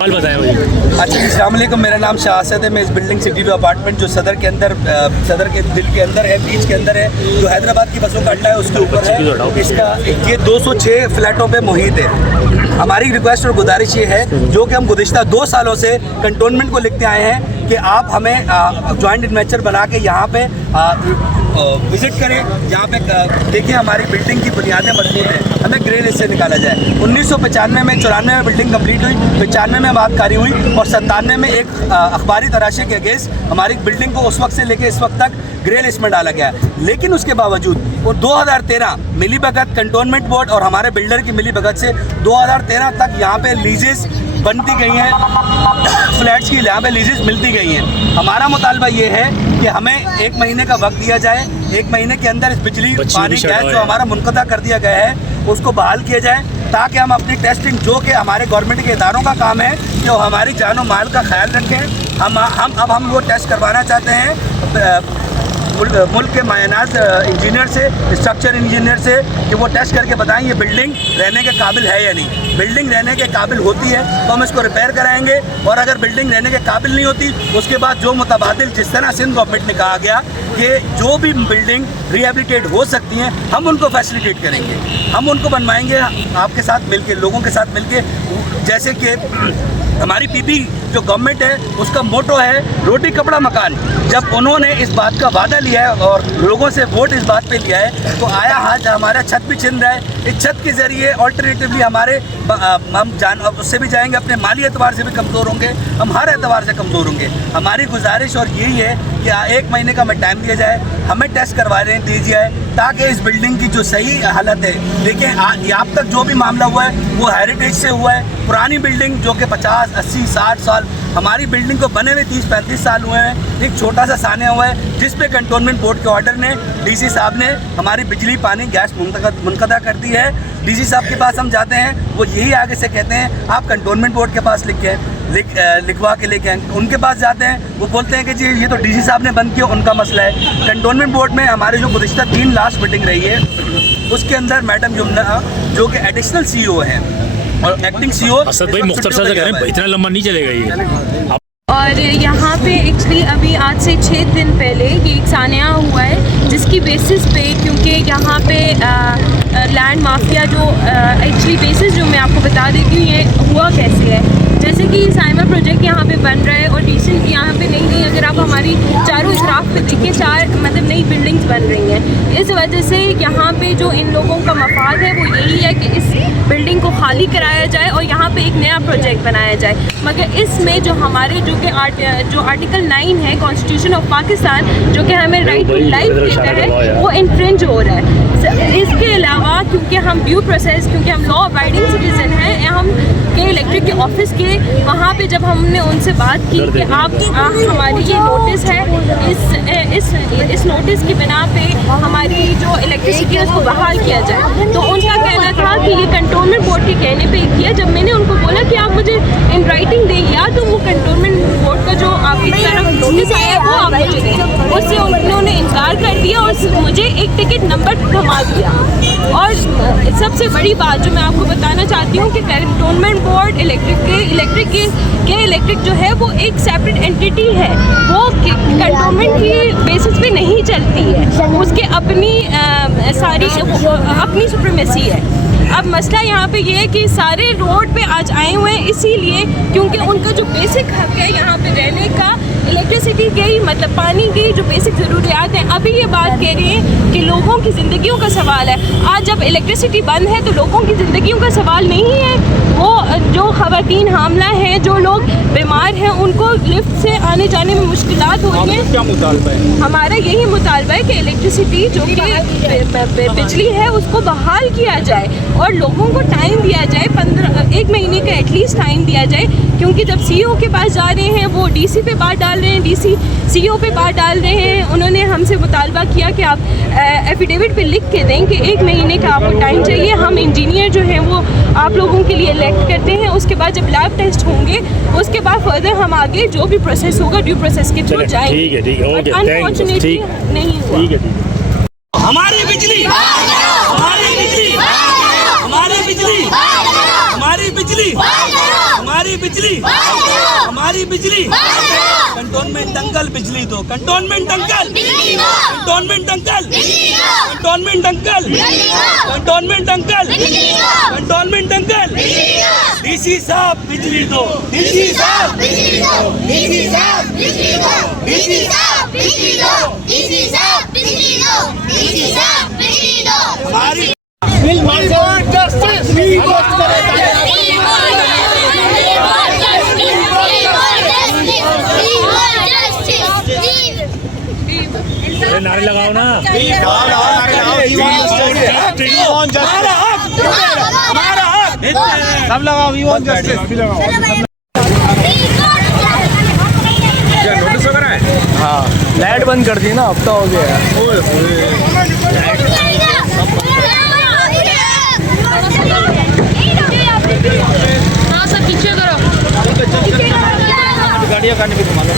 बताया मुझे। अच्छा जी, अस्सलाम वालेकुम। मेरा नाम शाहसद है। मैं इस बिल्डिंग सिटी टू अपार्टमेंट जो सदर के दिल के अंदर है, बीच के अंदर है, जो हैदराबाद की बसों का अड्डा है उसके ऊपर है। इसका ये 206 फ्लैटों पे मुहित है। हमारी रिक्वेस्ट और गुजारिश ये है, जो कि हम गुज़िश्ता 2 सालों से कंटोनमेंट को लिखते आए हैं कि आप हमें जॉइंट इन्वेस्टर बना के यहाँ पे विज़िट करें। यहाँ पे देखिए हमारी बिल्डिंग की बुनियादें मजबूत हैं, हमें ग्रे लिस्ट से निकाला जाए। 1995 में 94 में बिल्डिंग कंप्लीट हुई, 95 में आबादकारी हुई और 97 में एक अखबारी तराशे के अगेंस्ट हमारी बिल्डिंग को उस वक्त से लेकर इस वक्त तक ग्रे लिस्ट में डाला गया है। लेकिन उसके बावजूद वो 2013 मिली भगत कंटोनमेंट बोर्ड और हमारे बिल्डर की मिली भगत से 2013 तक यहाँ पे लीजेस बनती गई हैं, फ्लैट्स की यहाँ पे लीजेस मिलती गई हैं। हमारा मुतालबा ये है कि हमें 1 महीने का वक्त दिया जाए। 1 महीने के अंदर इस बिजली पानी गैस जो हमारा मुनक़ता कर दिया गया है उसको बहाल किया जाए, ताकि हम अपनी टेस्टिंग, जो कि हमारे गवर्नमेंट के इदारों का काम है, जो हमारी जान और माल का ख्याल रखें। हम वो टेस्ट करवाना चाहते हैं मुल्क के मायनाज इंजीनियर से, स्ट्रक्चर इंजीनियर से, कि वो टेस्ट करके बताएं ये बिल्डिंग रहने के काबिल है या नहीं। बिल्डिंग रहने के काबिल होती है तो हम इसको रिपेयर कराएंगे, और अगर बिल्डिंग रहने के काबिल नहीं होती उसके बाद जो मुतबादिल, जिस तरह सिंध गवर्नमेंट ने कहा गया कि जो भी बिल्डिंग रिहेबिलिटेट हो सकती हैं हम उनको फैसिलिटेट करेंगे, हम उनको बनवाएंगे आपके साथ मिलके, लोगों के साथ मिलके। जैसे कि हमारी पीपी जो गवर्नमेंट है उसका मोटो है रोटी कपड़ा मकान। जब उन्होंने इस बात का वादा लिया है और लोगों से वोट इस बात पे लिया है तो आया हाथ हमारा छत भी छिन रहा है। इस छत के ज़रिए ऑल्टरनेटिवली हमारे हम उससे भी जाएंगे, अपने माली एतबार से भी कमज़ोर होंगे, हम हर एतबार से कमज़ोर होंगे। हमारी गुजारिश और यही है कि 1 महीने का हमें टाइम दिया जाए, हमें टेस्ट करवाने दीजिए, ताकि इस बिल्डिंग की जो सही हालत है, देखिए अब तक जो भी मामला हुआ है वो हेरिटेज से हुआ है। पुरानी बिल्डिंग जो कि 50, 80, 60 साल, हमारी बिल्डिंग को बने हुए 30-35 साल हुए हैं। एक छोटा सा सानिया हुआ है जिस पे कंटोनमेंट बोर्ड के ऑर्डर ने डीसी साहब ने हमारी बिजली पानी गैस मुनक़ता कर दी है। डीसी साहब के पास हम जाते हैं, वो यही आगे से कहते हैं आप कंटोनमेंट बोर्ड के पास लिखवा के लेके आएँ। उनके पास जाते हैं, वो बोलते हैं कि जी ये तो डीसी साहब ने बंद किया, उनका मसला है। कंटोनमेंट बोर्ड में हमारी जो गुज़िश्ता 3 लास्ट मीटिंग रही है उसके अंदर मैडम यमुना जो कि एडिशनल CEO हैं और एक्टिंग CEO असद भाई मुख्तर साहब से कह रहे हैं इतना लंबा नहीं चलेगा ये। और यहाँ पे एक्चुअली अभी आज से 6 दिन पहले ये एक सानिया हुआ है, जिसकी बेसिस पे, क्योंकि यहाँ पे लैंड माफिया जो एक्चुअली बेसिस जो मैं आपको बता देती हूँ ये हुआ कैसे है। जैसे कि साइमा प्रोजेक्ट यहाँ पे बन रहा है और डिसेंट यहाँ पे नई अगर आप हमारी चारों तरफ पे देखिए 4 मतलब नई बिल्डिंग्स बन रही हैं। इस वजह से यहाँ पे जो इन लोगों का मफाद है वो यही है कि इस बिल्डिंग को खाली कराया जाए और यहाँ पे एक नया प्रोजेक्ट बनाया जाए। मगर इसमें जो हमारे जो आर्टिकल 9 है कॉन्स्टिट्यूशन ऑफ पाकिस्तान, जो कि हमें राइट टू लाइफ देता है, वो इन्फ्रिंज हो रहा है। इसके अलावा क्योंकि हम ड्यू प्रोसेस, क्योंकि हम लॉ अबाइडिंग सिटीजन हैं, हम के इलेक्ट्रिक के ऑफिस के वहाँ पे जब हमने उनसे बात की कि आप हमारी ये नोटिस है, इस नोटिस की बिना पे हमारी जो इलेक्ट्रिसिटी है उसको बहाल किया जाए, तो उनका कहना था कि ये कंटोनमेंट बोर्ड के कहने पे किया। जब मैंने उनको बोला कि आप मुझे इन राइटिंग दें या तो वो कंटोनमेंट बोर्ड का जो आपकी तरफ नोटिस आया है वो आप मुझे दें, उससे उन्होंने इनकार कर दिया और मुझे एक टिकट नंबर थमा दिया। और सबसे बड़ी बात जो मैं आपको बताना चाहती हूँ कि कंटोनमेंट बोर्ड इलेक्ट्रिक जो है वो एक सेपरेट एंटिटी है, वो कंटोनमेंट की बेसिस पे नहीं चलती है, उसके अपनी सुप्रीमेसी है। अब मसला यहाँ पे ये है कि सारे रोड पे आज आए हुए हैं इसीलिए क्योंकि उनका जो बेसिक हक है यहाँ पे रहने का, इलेक्ट्रिसिटी की मतलब पानी की जो बेसिक ज़रूरियात हैं, अभी ये बात कह रही है कि लोगों की ज़िंदगियों का सवाल है। आज जब इलेक्ट्रिसिटी बंद है तो लोगों की ज़िंदगियों का सवाल नहीं है। वो जो ख़वातीन हामला हैं, जो लोग बीमार हैं, उनको लिफ्ट से आने जाने में मुश्किलात होती हैं। क्या मुतालबा है? हमारा यही मुतालबा है कि इलेक्ट्रिसिटी जो कि बिजली है उसको बहाल किया जाए और लोगों को टाइम दिया जाए, 1 महीने का एटलीस्ट टाइम दिया जाए। क्योंकि जब CEO के पास जा रहे हैं वो DC पे बात डाल रहे हैं, DC CEO पे बात डाल रहे हैं। उन्होंने हमसे मुतालबा किया कि आप एफिडेविट पे लिख के दें कि 1 महीने का आपको टाइम चाहिए, हम इंजीनियर जो हैं वो आप लोगों के लिए इलेक्ट करते हैं। उसके बाद जब लैब टेस्ट होंगे उसके बाद फर्दर हम आगे जो भी प्रोसेस होगा ड्यू प्रोसेस के थ्रू जाएंगे। ठीक है, ओके, अनफॉर्चुनेटली नहीं हुआ। ठीक है। हमारी बिजली, हमारी बिजली, हमारी बिजली, हमारी बिजली, हमारी हमारी बिजली, हमारी बिजली, कंटोनमेंट अंकल बिजली दो, cantonment uncle, cantonment uncle, cantonment uncle, cantonment uncle, cantonment uncle, DC साहब बिजली दो, डीसी साहब बिजली दो, डीसी साहब बिजली दो, डीसी साहब बिजली दो, डीसी साहब बिजली दो, डीसी साहब बिजली दो। हमारी अरे नारे लगाओ ना। सब लगाओ, वी वांट जस्टिस। नोटिस वगैरह है? हाँ, लाइट बंद कर दी ना, हफ्ता हो गया। हाँ सब पीछे करो। गाड़ियाँ काटने भी घुमा लो।